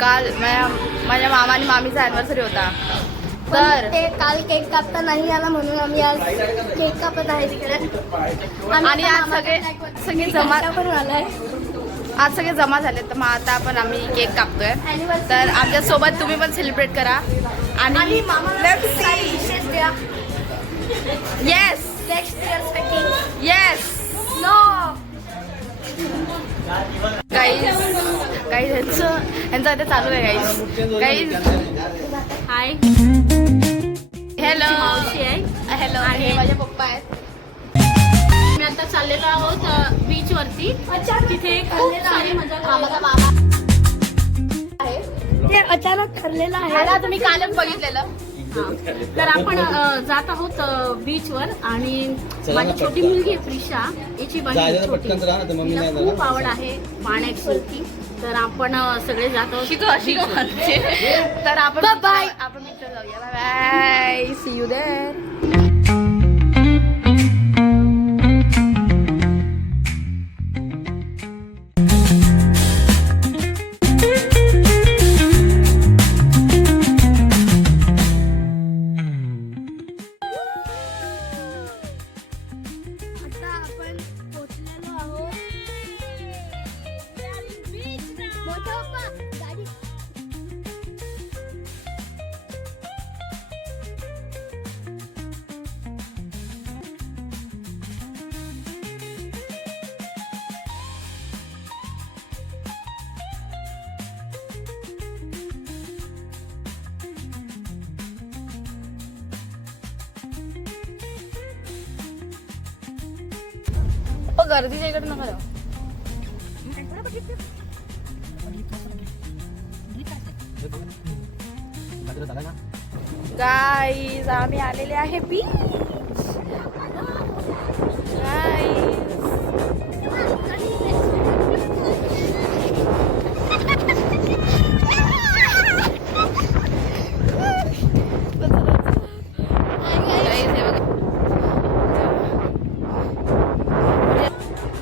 काल माझ्या मामा आणि मामीचा ॲनिव्हर्सरी होता, तर ते काल केक कापता नाही आला म्हणून आम्ही आज केक कापत आहे तिकडे. आणि आज सगळे जमा करून आलाय. आज सगळे जमा झाले, तर मग आता आपण आम्ही केक कापतोय. तर आमच्या सोबत तुम्ही पण सेलिब्रेट करा आणि येस येस नो गाईज यांचं आता चालू आहे गाईज. हाय हॅलो आहे हॅलो आणि माझे पप्पा आहेत. मी आता चाललेलो आहोत बीच वरती. तिथे खूप सारी मजा मामा ते अचानक ठरलेलं आहे. ह्याला तुम्ही कालच बघितलेलं. तर आपण जात आहोत बीच वर आणि माझी छोटी मुलगी आहे प्रिशा, याची बहीण छोटी, तिला खूप आवड आहे पाण्याची. तर आपण सगळे जात आहोत. शिकव तर आपण बाय आपण पिक्चर जाऊया. Bye bye, see you there. गर्दीच्या इकडे नका जाऊ. गाईज आम्ही आलेले आहे beach.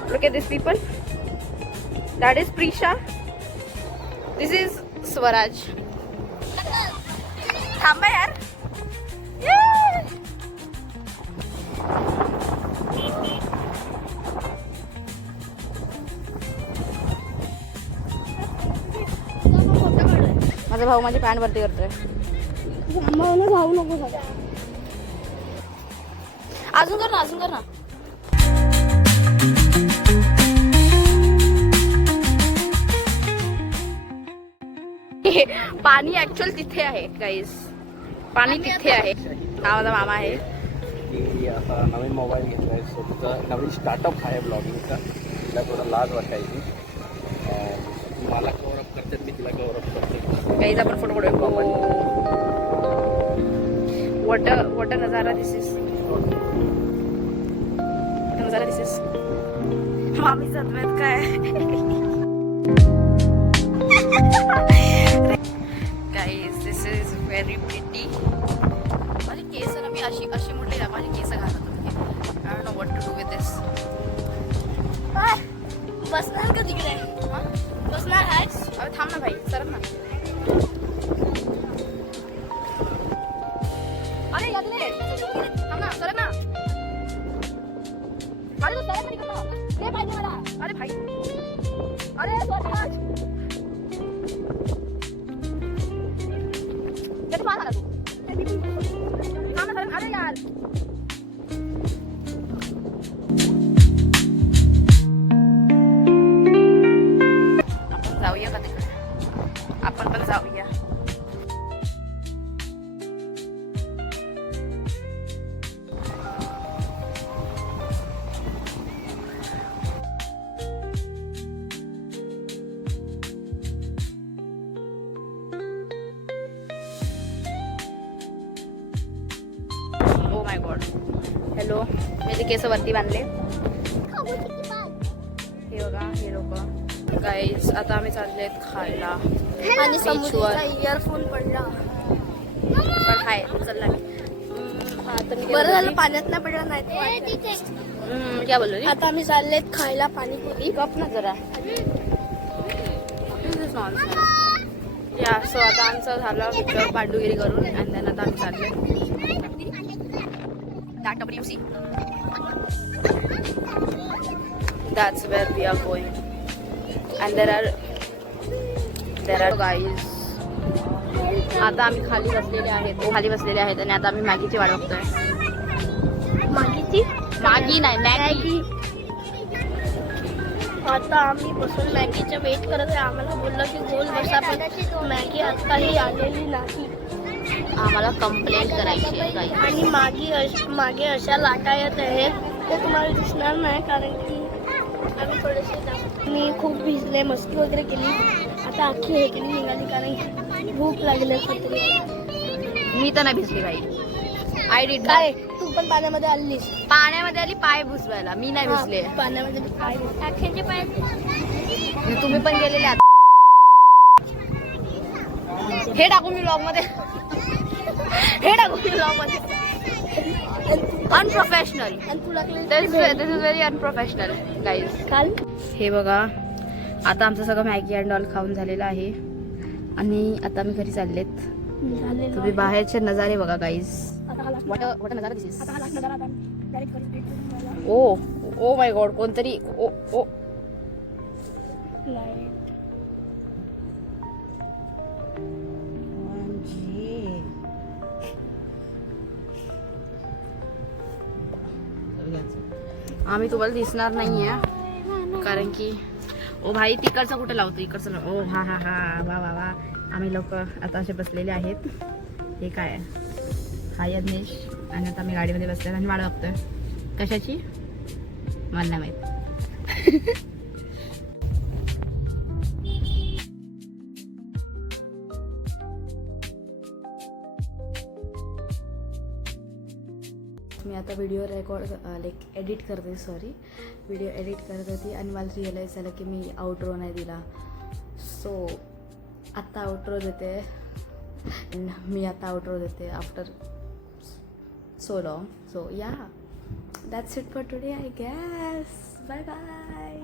Look at these people. That is Prisha. This is Swaraj. थांबा यार. माझा भाऊ माझी पॅन्ट वरती करतोय. जाऊ नको सगळं. अजून कर ना, अजून कर ना. पाणी ऍक्च्युअल तिथे आहे गाईज, पाणी तिथे आहे. हा माझा मामा आहे. आता नवीन मोबाईल घेतलाय, स्वतःचा नवीन स्टार्टअप आहे ब्लॉगिंगचा. तिला थोडं लाज वाटायची. मला कव्हर अप करते, मी तिला कव्हर अप करते. गाईज आपण फोटो काढूया. वॉट नजारा दिस इज. नजारा दिस इज. मामी जत्मेत काय guys, this is very pretty. माझी केस ना, मी अशी मोठी ना माझी केस घालत होते. I don't know what to do with this. बसणार का तिकडे? बसणार आहेस? अरे थांब ना भाई, सरक ना. अरे लागले, थांब ना, सरक ना. अरे तू सरक नाही करत. ते पाहिजे मला. अरे भाई, अरे स्वराज किती पास आला तू. थांब ना, सरक. अरे यार आपण जाऊया का तिकडे. आपण पण जाऊया. Oh my God. हॅलो, मी ते केस वरती बांधले. हे बघा, हे लोक गाईज. आता आम्ही चालले खायला आणि समुद्राचा इयरफोन पडला. पण हाय उचलला मी. बरं झालं पाण्यात नाही पडला, नाही क्या बोललो रे. आता आम्ही चाललेत खायला पाणीपुरी. गप ना जरा. या सो आता आमचं झालं पिक्चर पांडुगिरी करून आणि then आता आम्ही चाललो that W C that's where we are going and there are guys आता आम्ही खाली बसलेले आहेत आणि आता आम्ही मॅगीची वाट बघतोय मॅगी नाही मॅगी आता आम्ही बसून मॅगीचं वेट करत आहे. आम्हाला बोललं की गोल बसा पण मॅगी आताही आलेली नाही आम्हाला कंप्लेंट करायची आहे काही आणि मागे अशा लाटा येत आहेत ते तुम्हाला दिसणार नाही कारण की आम्ही थोडेसे मी खूप भिजले मस्ती वगैरे केली. आता अख्खी हेकली निघाली कारण की भूक लागली खतरी. मी तर नाही भिजली बाई आय डिड काय तू पण पाण्यामध्ये आलीस पाण्यामध्ये आली पाय भुसवायला मी नाही भिजले पाण्यामध्ये पाय तुम्ही पण गेलेले आहात हे टाकू मी ब्लॉग मध्ये अनप्रोफेशनल आणि तुला दिस इज व्हेरी अनप्रोफेशनल गाईज. काल हे बघा आता आमचं सगळं मॅगी अँड ऑल खाऊन झालेलं आहे आणि आता आम्ही घरी चाललेत. तुम्ही बाहेरचे नजारे बघा गाईज. वॉट नजारा दिस इज ओ माय गॉड कोणतरी ओ आम्ही तुम्हाला दिसणार नाहीये कारण की ओ भाई तिकडचं कुठे लावतो इकडचं ओ हा हा हा वा वा वा. आम्ही लोक आता असे बसलेले आहेत. हे काय आहे हा यज्ञेश आणि आता आम्ही गाडीमध्ये बसले आणि वाट बघतोय कशाची मला नाही माहित. मी आता व्हिडिओ लाईक एडिट करते व्हिडिओ एडिट करत होती आणि मला रिअलाईज झालं की मी आउट्रो नाही दिला. सो आत्ता आउट्रो देते मी आता आउट्रो देते after so long. So yeah, that's it for today I guess. Bye bye.